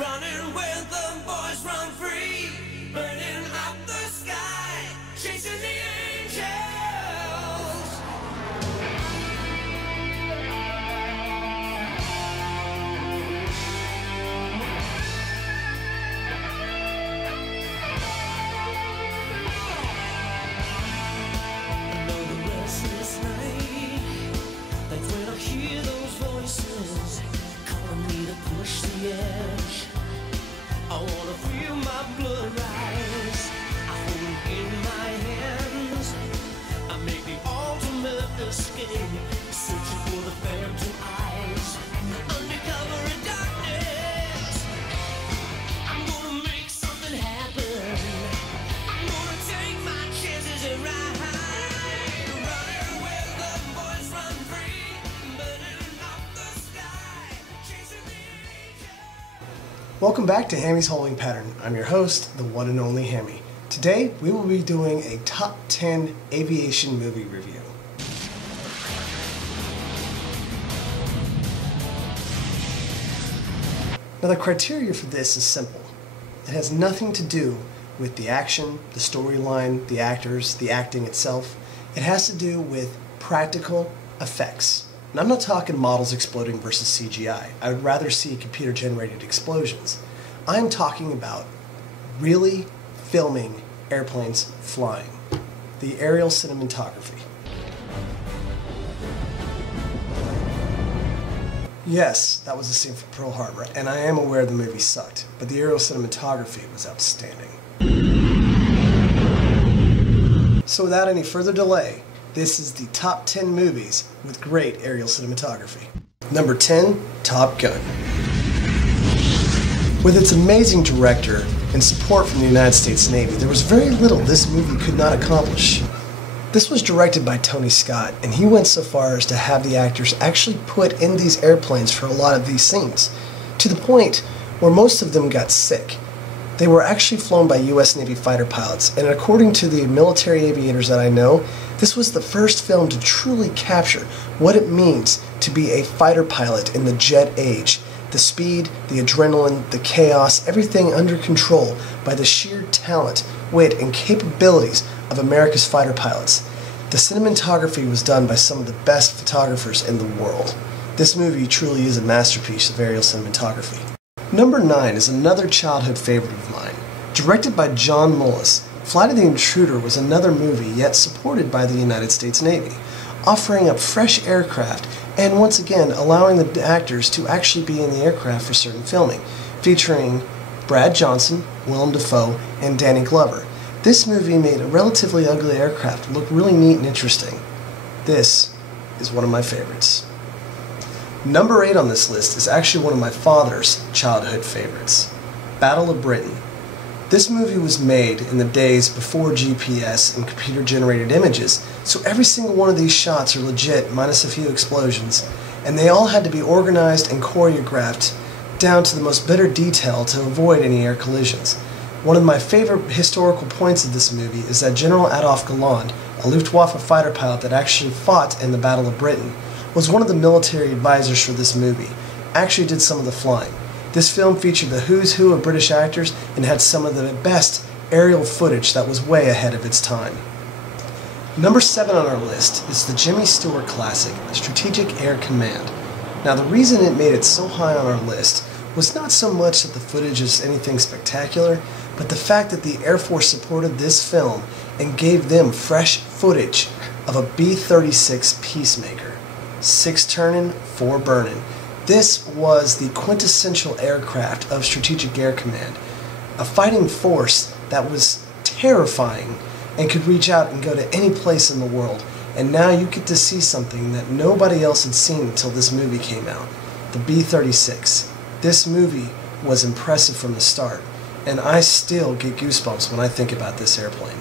Running with the boys, run free, burning up the sky, chasing the angels. Another restless night, that's when I hear those voices calling me to push the edge. I wanna feel my blood rise. I hold it in my hands. I make the ultimate escape, searching for the phantom eyes. Undercover in darkness, I'm gonna make something happen. I'm gonna take my chances and ride. Running where the boys run free, burning up the sky, chasing the angels. Welcome back to Hammy's Holding Pattern. I'm your host, the one and only Hammy. Today, we will be doing a top 10 aviation movie review. Now, the criteria for this is simple. It has nothing to do with the action, the storyline, the actors, the acting itself. It has to do with practical effects. And I'm not talking models exploding versus CGI. I would rather see computer-generated explosions. I'm talking about really filming airplanes flying. The aerial cinematography. Yes, that was a scene from Pearl Harbor, and I am aware the movie sucked, but the aerial cinematography was outstanding. So without any further delay, this is the top 10 movies with great aerial cinematography. Number 10, Top Gun. With its amazing director and support from the United States Navy, there was very little this movie could not accomplish. This was directed by Tony Scott, and he went so far as to have the actors actually put in these airplanes for a lot of these scenes, to the point where most of them got sick. They were actually flown by U.S. Navy fighter pilots, and according to the military aviators that I know, this was the first film to truly capture what it means to be a fighter pilot in the jet age. The speed, the adrenaline, the chaos, everything under control by the sheer talent, wit, and capabilities of America's fighter pilots. The cinematography was done by some of the best photographers in the world. This movie truly is a masterpiece of aerial cinematography. Number 9 is another childhood favorite of mine. Directed by John Mullis, Flight of the Intruder was another movie yet supported by the United States Navy, offering up fresh aircraft and once again allowing the actors to actually be in the aircraft for certain filming, featuring Brad Johnson, Willem Dafoe, and Danny Glover. This movie made a relatively ugly aircraft look really neat and interesting. This is one of my favorites. Number 8 on this list is actually one of my father's childhood favorites, Battle of Britain. This movie was made in the days before GPS and computer-generated images, so every single one of these shots are legit, minus a few explosions, and they all had to be organized and choreographed down to the most bitter detail to avoid any air collisions. One of my favorite historical points of this movie is that General Adolf Galland, a Luftwaffe fighter pilot that actually fought in the Battle of Britain, was one of the military advisors for this movie, actually did some of the flying. This film featured the who's who of British actors and had some of the best aerial footage that was way ahead of its time. Number 7 on our list is the Jimmy Stewart classic, Strategic Air Command. Now, the reason it made it so high on our list was not so much that the footage is anything spectacular, but the fact that the Air Force supported this film and gave them fresh footage of a B-36 Peacemaker. 6 turning, 4 burning. This was the quintessential aircraft of Strategic Air Command, a fighting force that was terrifying and could reach out and go to any place in the world. And now you get to see something that nobody else had seen until this movie came out, the B-36. This movie was impressive from the start, and I still get goosebumps when I think about this airplane.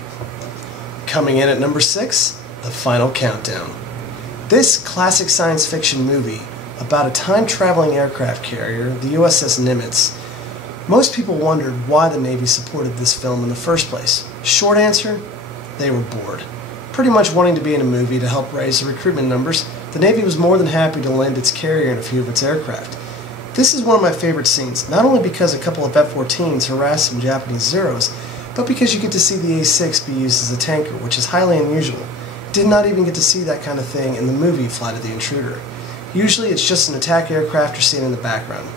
Coming in at number 6, The Final Countdown. This classic science fiction movie about a time-traveling aircraft carrier, the USS Nimitz. Most people wondered why the Navy supported this film in the first place. Short answer, they were bored. Pretty much wanting to be in a movie to help raise the recruitment numbers, the Navy was more than happy to lend its carrier and a few of its aircraft. This is one of my favorite scenes, not only because a couple of F-14s harass some Japanese Zeros, but because you get to see the A-6 be used as a tanker, which is highly unusual. Did not even get to see that kind of thing in the movie Flight of the Intruder. Usually it's just an attack aircraft or scene in the background.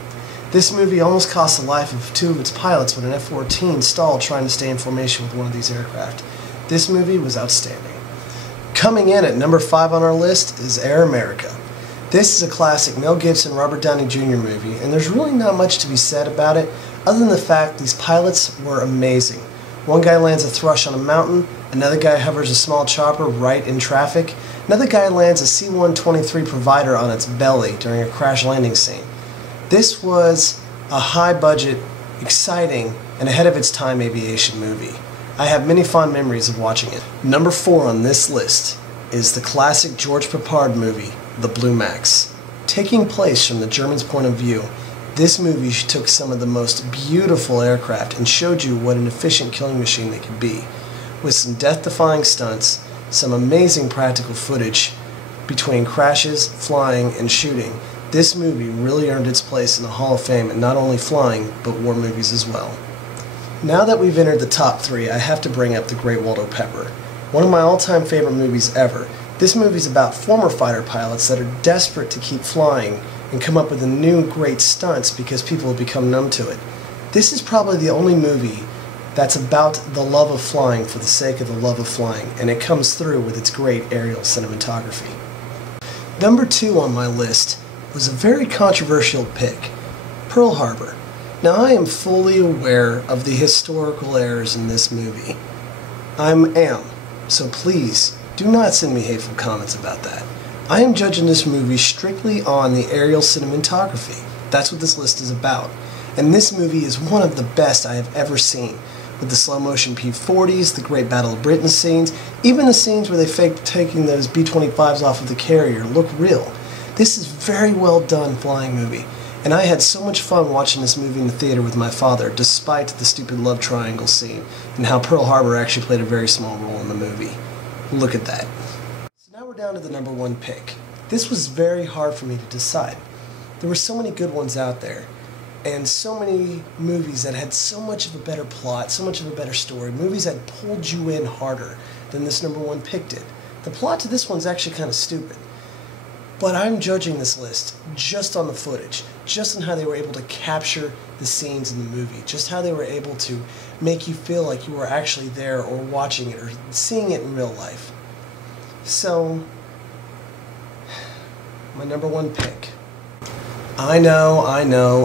This movie almost cost the life of two of its pilots when an F-14 stalled trying to stay in formation with one of these aircraft. This movie was outstanding. Coming in at number 5 on our list is Air America. This is a classic Mel Gibson, Robert Downey Jr. movie, and there's really not much to be said about it other than the fact these pilots were amazing. One guy lands a thrush on a mountain, another guy hovers a small chopper right in traffic, another guy lands a C-123 Provider on its belly during a crash landing scene. This was a high-budget, exciting, and ahead of its time aviation movie. I have many fond memories of watching it. Number 4 on this list is the classic George Peppard movie, The Blue Max. Taking place from the Germans' point of view, this movie took some of the most beautiful aircraft and showed you what an efficient killing machine they could be. With some death-defying stunts, some amazing practical footage between crashes, flying, and shooting, this movie really earned its place in the Hall of Fame in not only flying, but war movies as well. Now that we've entered the top 3, I have to bring up The Great Waldo Pepper. One of my all-time favorite movies ever. This movie's about former fighter pilots that are desperate to keep flying and come up with new great stunts because people have become numb to it. This is probably the only movie that's about the love of flying for the sake of the love of flying, and it comes through with its great aerial cinematography. Number 2 on my list was a very controversial pick, Pearl Harbor. Now I am fully aware of the historical errors in this movie. I am, so please do not send me hateful comments about that. I am judging this movie strictly on the aerial cinematography. That's what this list is about. And this movie is one of the best I have ever seen. With the slow motion P-40s, the Great Battle of Britain scenes, even the scenes where they faked taking those B-25s off of the carrier look real. This is very well done flying movie, and I had so much fun watching this movie in the theater with my father, despite the stupid love triangle scene, and how Pearl Harbor actually played a very small role in the movie. Look at that. So now we're down to the number 1 pick. This was very hard for me to decide. There were so many good ones out there, and so many movies that had so much of a better plot, so much of a better story, movies that pulled you in harder than this number 1 pick did. The plot to this one's actually kind of stupid. But I'm judging this list just on the footage, just on how they were able to capture the scenes in the movie, just how they were able to make you feel like you were actually there or watching it or seeing it in real life. So, my number 1 pick. I know,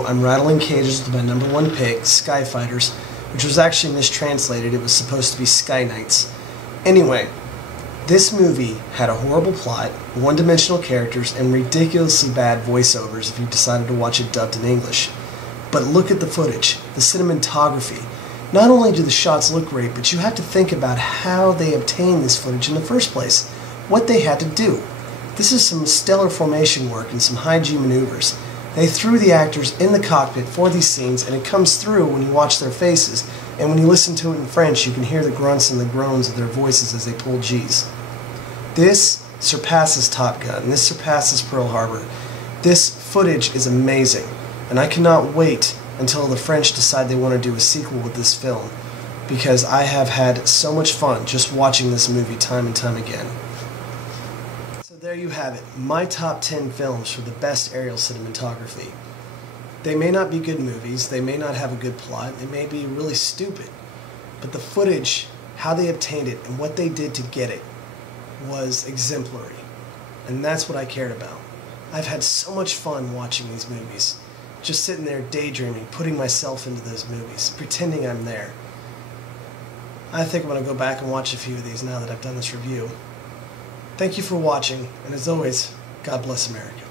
I'm rattling cages with my number 1 pick, Skyfighters, which was actually mistranslated. It was supposed to be Sky Knights. Anyway, this movie had a horrible plot, one-dimensional characters, and ridiculously bad voiceovers if you decided to watch it dubbed in English. But look at the footage, the cinematography. Not only do the shots look great, but you have to think about how they obtained this footage in the first place, what they had to do. This is some stellar formation work and some high-G maneuvers. They threw the actors in the cockpit for these scenes, and it comes through when you watch their faces, and when you listen to it in French, you can hear the grunts and the groans of their voices as they pull G's. This surpasses Top Gun. This surpasses Pearl Harbor. This footage is amazing, and I cannot wait until the French decide they want to do a sequel with this film, because I have had so much fun just watching this movie time and time again. So there you have it, my top 10 films for the best aerial cinematography. They may not be good movies, they may not have a good plot, they may be really stupid, but the footage, how they obtained it, and what they did to get it was exemplary, and that's what I cared about. I've had so much fun watching these movies, just sitting there daydreaming, putting myself into those movies, pretending I'm there. I think I'm going to go back and watch a few of these now that I've done this review. Thank you for watching, and as always, God bless America.